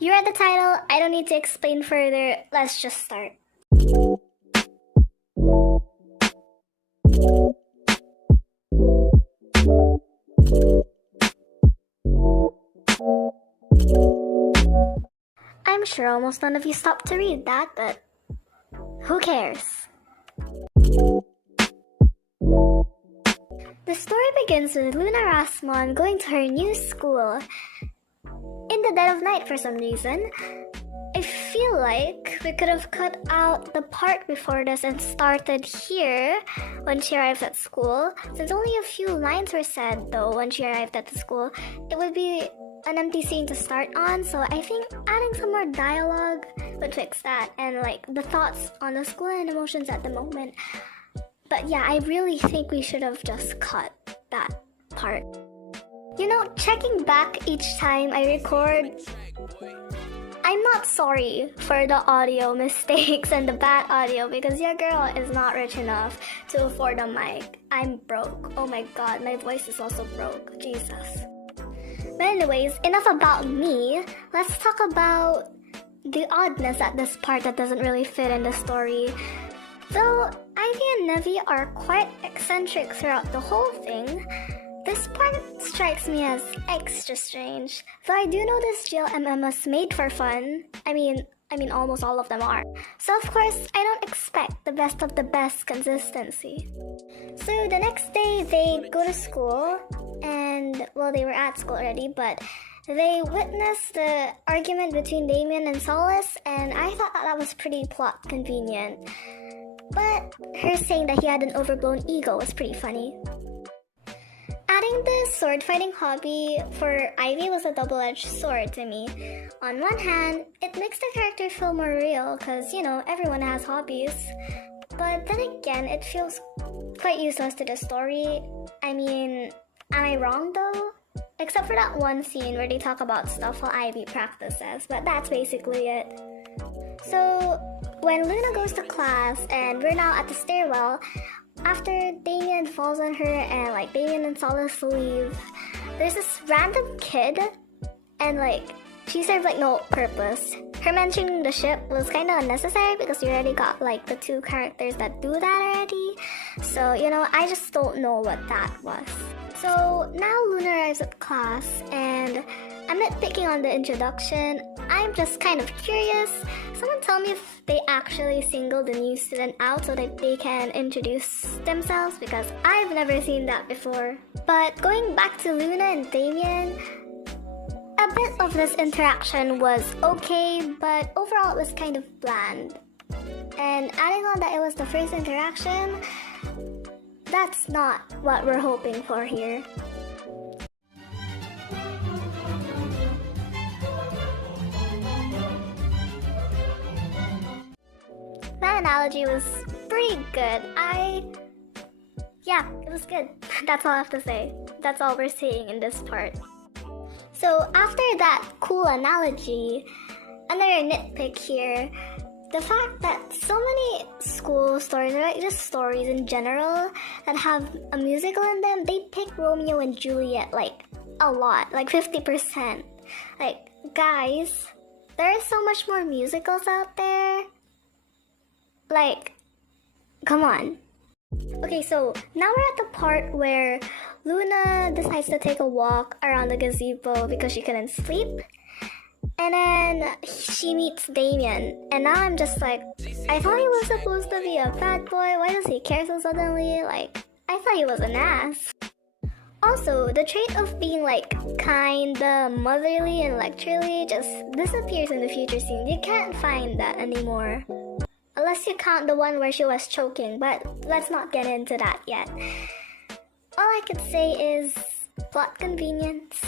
You read the title, I don't need to explain further, let's just start. I'm sure almost none of you stopped to read that, but who cares? The story begins with Luna Rasmon going to her new school in the dead of night for some reason. I feel like we could have cut out the part before this and started here when she arrived at school. Since only a few lines were said though when she arrived at the school, it would be an empty scene to start on, so I think adding some more dialogue would fix that and like the thoughts on the school and emotions at the moment. But yeah, I really think we should have just cut that part. You know, checking back each time I record, I'm not sorry for the audio mistakes and the bad audio because your girl is not rich enough to afford a mic. I'm broke. Oh my god, my voice is also broke. Jesus. But anyways, enough about me. Let's talk about the oddness at this part that doesn't really fit in the story. Though Ivy and Nevi are quite eccentric throughout the whole thing, this part strikes me as extra strange. Though I do know this GLMM was made for fun. I mean almost all of them are. So of course, I don't expect the best of the best consistency. So the next day, they go to school, and well, they were at school already, but they witnessed the argument between Damien and Solace, and I thought that was pretty plot convenient. But her saying that he had an overblown ego was pretty funny. Adding the sword fighting hobby for Ivy was a double-edged sword to me. On one hand, it makes the character feel more real because, you know, everyone has hobbies. But then again, it feels quite useless to the story. I mean, am I wrong though? Except for that one scene where they talk about stuff while Ivy practices, but that's basically it. So, when Luna goes to class and we're now at the stairwell, after Damien falls on her and like Damien and Solace leave, there's this random kid and like she served like no purpose. Her mentioning the ship was kind of unnecessary because we already got like the two characters that do that already. So, you know, I just don't know what that was. So now Luna arrives at class and I'm not picking on the introduction. I'm just kind of curious. Someone tell me if they actually singled the new student out so that they can introduce themselves because I've never seen that before. But going back to Luna and Damien, a bit of this interaction was okay, but overall it was kind of bland. And adding on that it was the first interaction, that's not what we're hoping for here. That analogy was pretty good. Yeah, it was good. That's all I have to say. That's all we're seeing in this part. So after that cool analogy, another nitpick here, the fact that so many school stories, or like just stories in general, that have a musical in them, they pick Romeo and Juliet like a lot, like 50%. Like, guys, there are so much more musicals out there. Like, come on. Okay, so now we're at the part where Luna decides to take a walk around the gazebo because she couldn't sleep. And then she meets Damien. And now I'm just like, I thought he was supposed to be a bad boy. Why does he care so suddenly? Like, I thought he was an ass. Also, the trait of being like kinda motherly and lecturely just disappears in the future scenes. You can't find that anymore. Unless you count the one where she was choking, but let's not get into that yet. All I could say is plot convenience.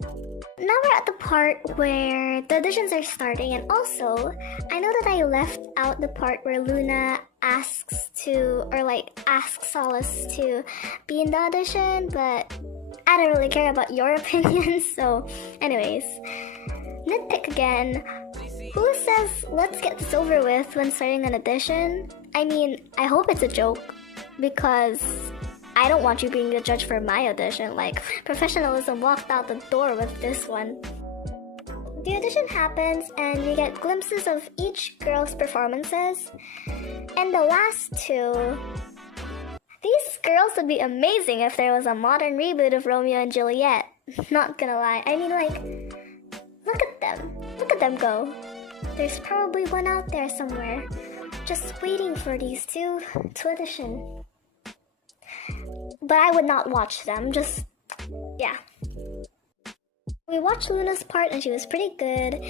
Now we're at the part where the auditions are starting, and also, I know that I left out the part where Luna asks Solace to be in the audition, but I don't really care about your opinion, so anyways. Nitpick again. Who says, let's get this over with when starting an audition? I mean, I hope it's a joke, because I don't want you being the judge for my audition. Like, professionalism walked out the door with this one. the audition happens and we get glimpses of each girl's performances. And the last two, these girls would be amazing if there was a modern reboot of Romeo and Juliet. Not gonna lie. I mean, like, look at them. Look at them go. There's probably one out there somewhere, just waiting for these two to audition. But I would not watch them, just, yeah. We watched Luna's part and she was pretty good,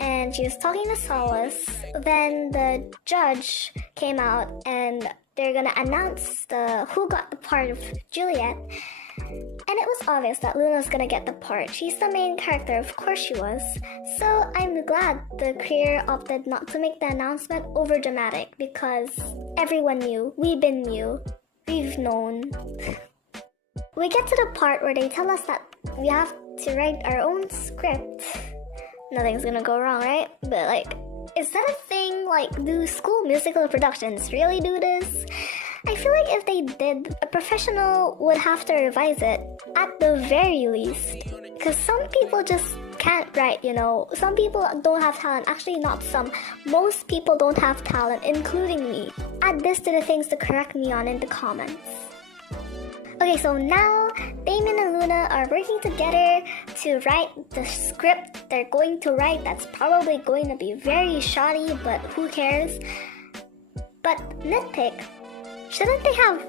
and she was talking to Solace. Then the judge came out and they're gonna announce who got the part of Juliet. And it was obvious that Luna's gonna get the part. She's the main character, of course she was. So I'm glad the creator opted not to make the announcement over dramatic, because everyone knew, we've known. We get to the part where they tell us that we have to write our own script. Nothing's gonna go wrong, right? But like, is that a thing? Like, do school musical productions really do this? I feel like if they did, a professional would have to revise it, at the very least. Because some people just can't write, you know. Some people don't have talent. Actually, not some. Most people don't have talent, including me. Add this to the things to correct me on in the comments. Okay, so now Damien and Luna are working together to write the script they're going to write. That's probably going to be very shoddy, but who cares? But nitpick, shouldn't they have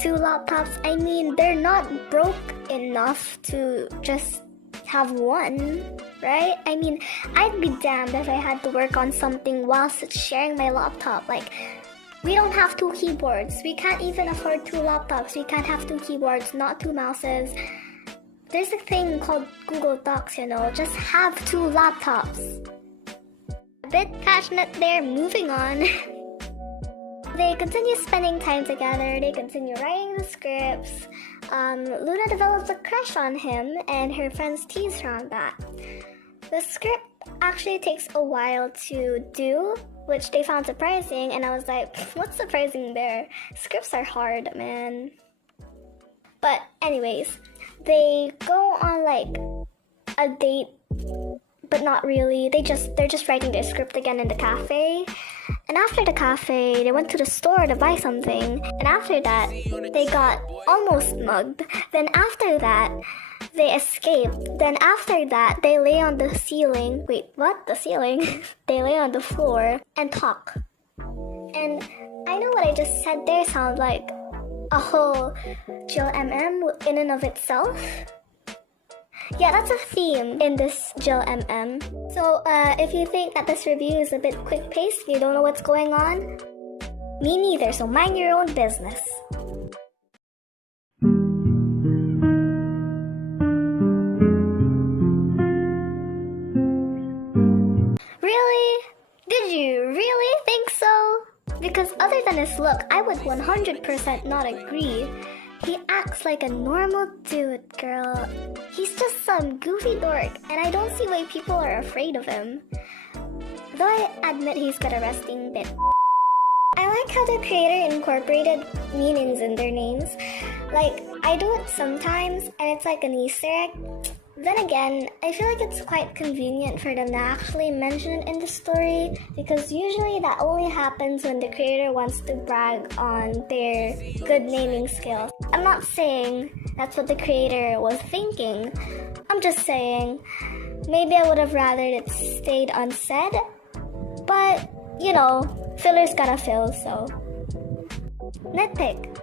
two laptops? I mean, they're not broke enough to just have one, right? I mean, I'd be damned if I had to work on something whilst sharing my laptop. Like, we don't have two keyboards. We can't even afford two laptops. We can't have two keyboards, not two mouses. There's a thing called Google Docs, you know. Just have two laptops. A bit passionate there, moving on. They continue spending time together. They continue writing the scripts. Luna develops a crush on him, and her friends tease her on that. The script actually takes a while to do, which they found surprising, and I was like, what's surprising there? Scripts are hard, man. But anyways, they go on like a date, but not really. They're just writing their script again in the cafe. And after the cafe, they went to the store to buy something. And after that, they got almost mugged. Then after that, they escaped. Then after that, they lay on the ceiling. Wait, what? The ceiling? They lay on the floor and talk. And I know what I just said there sounds like a whole Jill MM in and of itself. Yeah, that's a theme in this Jill MM. So if you think that this review is a bit quick-paced, you don't know what's going on, me neither, so mind your own business. Really? Did you really think so? Because other than his look, I would 100% not agree. He acts like a normal dude, girl. He's just some goofy dork, and I don't see why people are afraid of him. Though I admit he's got a resting bit. I like how the creator incorporated meanings in their names. Like, I do it sometimes, and it's like an Easter egg. Then again, I feel like it's quite convenient for them to actually mention it in the story, because usually that only happens when the creator wants to brag on their good naming skills. I'm not saying that's what the creator was thinking. I'm just saying, maybe I would have rather it stayed unsaid, but, you know, fillers gotta fill, so. Nitpick.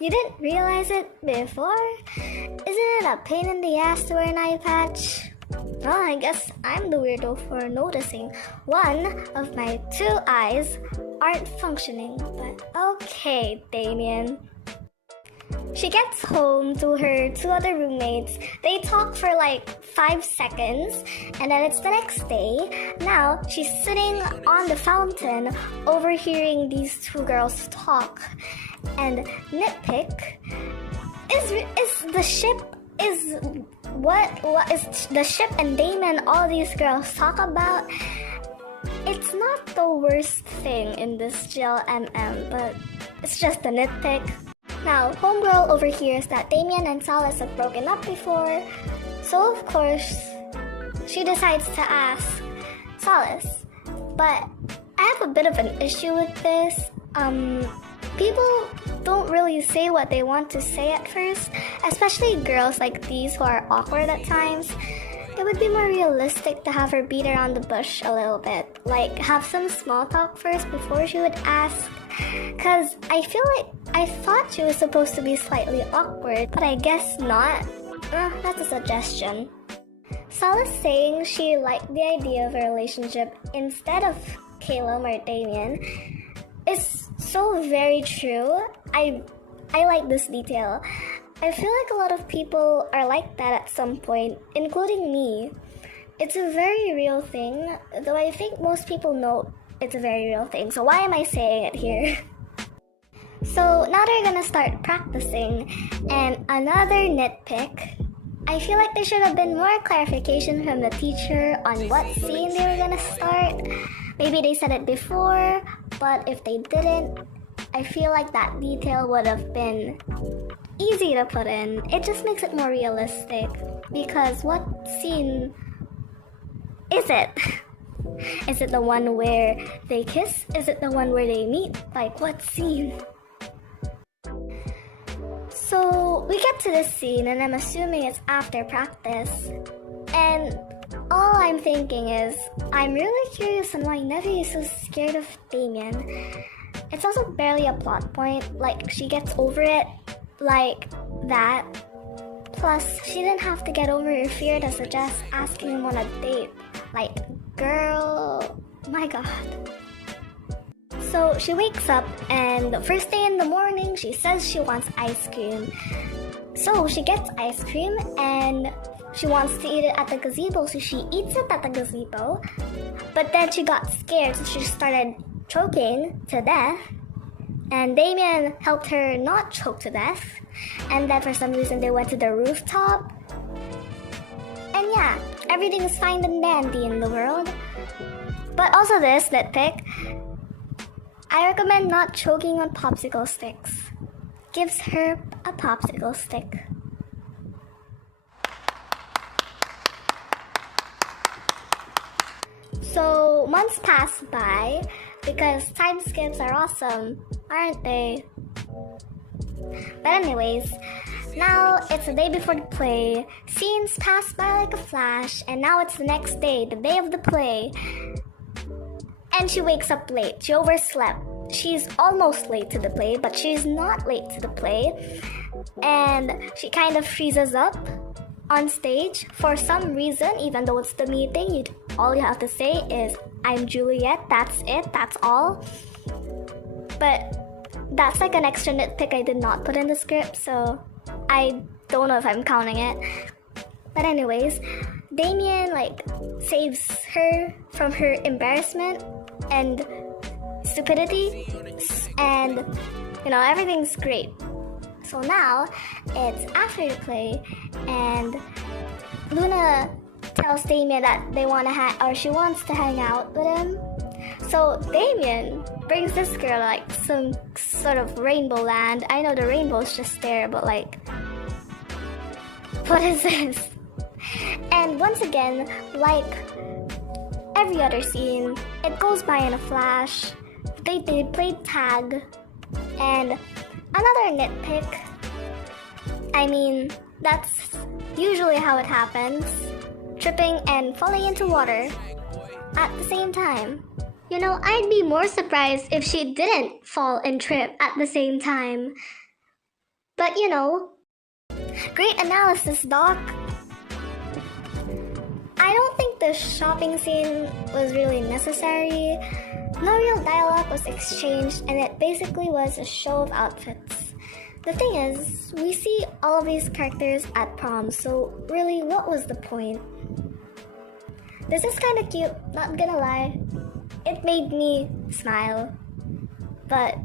You didn't realize it before? Isn't it a pain in the ass to wear an eye patch? Well, I guess I'm the weirdo for noticing one of my two eyes aren't functioning, but okay, Damien. She gets home to her two other roommates. They talk for like 5 seconds, and then it's the next day. Now, she's sitting on the fountain, overhearing these two girls talk. And nitpick, is the ship and Damon all these girls talk about? It's not the worst thing in this Jill MM, but it's just a nitpick. Now, homegirl overhears that Damien and Salas have broken up before, so of course, she decides to ask Solace. But I have a bit of an issue with this. People don't really say what they want to say at first, especially girls like these who are awkward at times. It would be more realistic to have her beat around the bush a little bit, like have some small talk first before she would ask. Cause I feel like I thought she was supposed to be slightly awkward, but I guess not. That's a suggestion. Solace saying she liked the idea of a relationship instead of Caleb or Damien is so very true. I like this detail. I feel like a lot of people are like that at some point, including me. It's a very real thing, though I think most people know it's a very real thing, so why am I saying it here? So now they're gonna start practicing, and another nitpick. I feel like there should have been more clarification from the teacher on what scene they were gonna start. Maybe they said it before, but if they didn't, I feel like that detail would have been easy to put in. It just makes it more realistic. Because what scene is it? Is it the one where they kiss? Is it the one where they meet? Like, what scene? So we get to this scene, and I'm assuming it's after practice. And all I'm thinking is, I'm really curious on why Nevi is so scared of Damien. It's also barely a plot point, like she gets over it like that. Plus, she didn't have to get over her fear to suggest asking him on a date. Like, girl, my god. So she wakes up, and the first day in the morning, she says she wants ice cream. So she gets ice cream, and she wants to eat it at the gazebo, so she eats it at the gazebo. But then she got scared, so she started choking to death. And Damien helped her not choke to death. And then for some reason they went to the rooftop. And yeah, everything is fine and dandy in the world. But also this nitpick, I recommend not choking on popsicle sticks. Gives her a popsicle stick. So months pass by because time skips are awesome, aren't they? But anyways, now it's the day before the play. Scenes pass by like a flash, and now it's the next day, the day of the play. And she wakes up late. She overslept. She's almost late to the play, but she's not late to the play. And she kind of freezes up on stage for some reason, even though it's the meeting. All you have to say is, I'm Juliet, that's it, that's all. But that's like an extra nitpick I did not put in the script, so I don't know if I'm counting it. But anyways, Damien saves her from her embarrassment and stupidity, and everything's great. So now it's after the play, and Luna tells Damien that they want to she wants to hang out with him. So Damien brings this girl some sort of rainbow land. I know the rainbow's just there, but what is this? And once again, like every other scene, it goes by in a flash. They played tag, and another nitpick. I mean, that's usually how it happens. Tripping and falling into water at the same time. I'd be more surprised if she didn't fall and trip at the same time. But great analysis, Doc. I don't think the shopping scene was really necessary. No real dialogue was exchanged, and it basically was a show of outfits. The thing is, we see all of these characters at prom, so really, what was the point? This is kinda cute, not gonna lie. It made me smile. But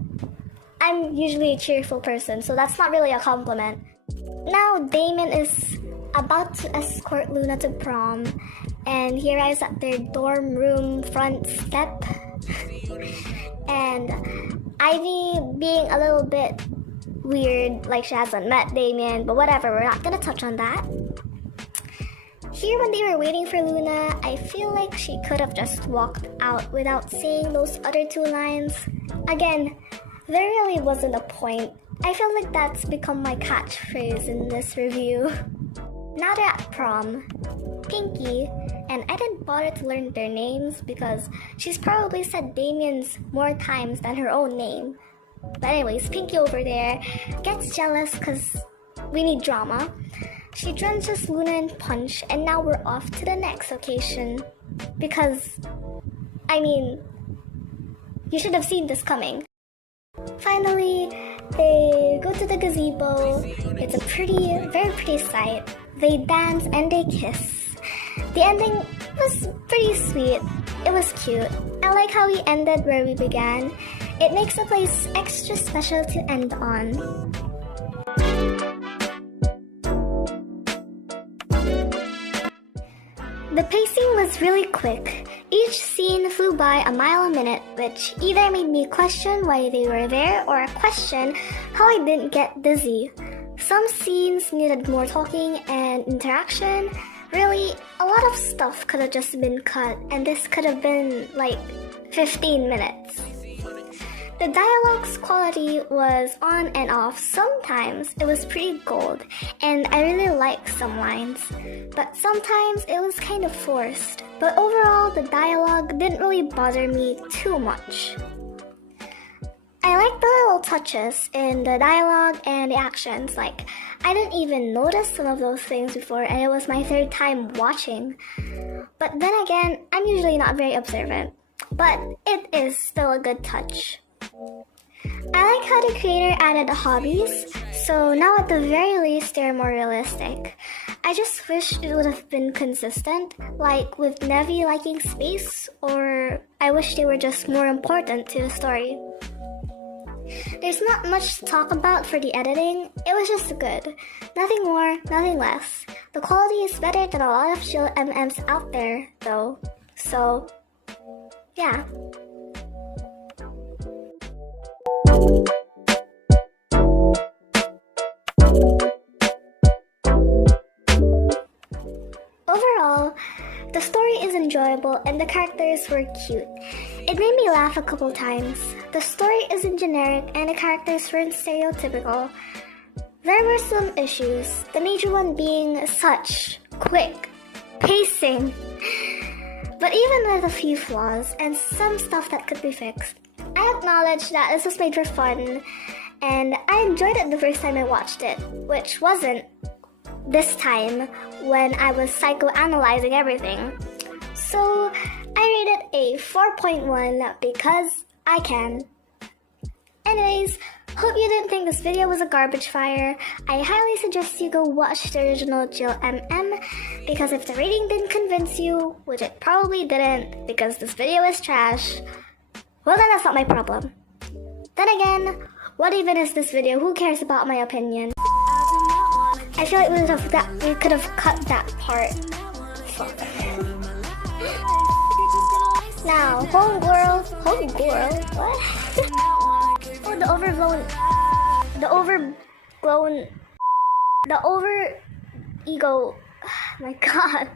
I'm usually a cheerful person, so that's not really a compliment. Now Damien is about to escort Luna to prom, and he arrives at their dorm room front step. And Ivy being a little bit weird, like she hasn't met Damien, but whatever, we're not gonna touch on that. Here when they were waiting for Luna, I feel like she could have just walked out without saying those other two lines. Again, there really wasn't a point. I feel like that's become my catchphrase in this review. Now they're at prom. Pinky, and I didn't bother to learn their names because she's probably said Damien's more times than her own name. But anyways, Pinky over there gets jealous because we need drama. She drenches Luna in punch, and now we're off to the next occasion. Because, I mean, you should have seen this coming. Finally, they go to the gazebo. It's a very pretty sight. They dance and they kiss. The ending was pretty sweet. It was cute. I like how we ended where we began. It makes the place extra special to end on. The pacing was really quick. Each scene flew by a mile a minute, which either made me question why they were there or question how I didn't get dizzy. Some scenes needed more talking and interaction. Really, a lot of stuff could have just been cut, and this could have been like 15 minutes. The dialogue's quality was on and off. Sometimes it was pretty gold, and I really liked some lines. But sometimes it was kind of forced. But overall, the dialogue didn't really bother me too much. I like the little touches in the dialogue and the actions. Like, I didn't even notice some of those things before, and it was my third time watching. But then again, I'm usually not very observant. But it is still a good touch. I like how the creator added hobbies, so now at the very least they're more realistic. I just wish it would have been consistent, like with Nevi liking space, or I wish they were just more important to the story. There's not much to talk about for the editing. It was just good. Nothing more, nothing less. The quality is better than a lot of chill MMs out there, though. So, yeah. Overall, the story is enjoyable and the characters were cute. It made me laugh a couple times. The story isn't generic and the characters weren't stereotypical. There were some issues, the major one being such quick pacing. But even with a few flaws and some stuff that could be fixed, I acknowledge that this was made for fun, and I enjoyed it the first time I watched it, which wasn't this time when I was psychoanalyzing everything. So I rated a 4.1 because I can. Anyways, hope you didn't think this video was a garbage fire. I highly suggest you go watch the original Jill MM, because if the rating didn't convince you, which it probably didn't because this video is trash, well then that's not my problem. Then again, what even is this video? Who cares about my opinion? I feel like we could have cut that part. Fuck. Now, homegirl, what? Oh, the over ego. My God.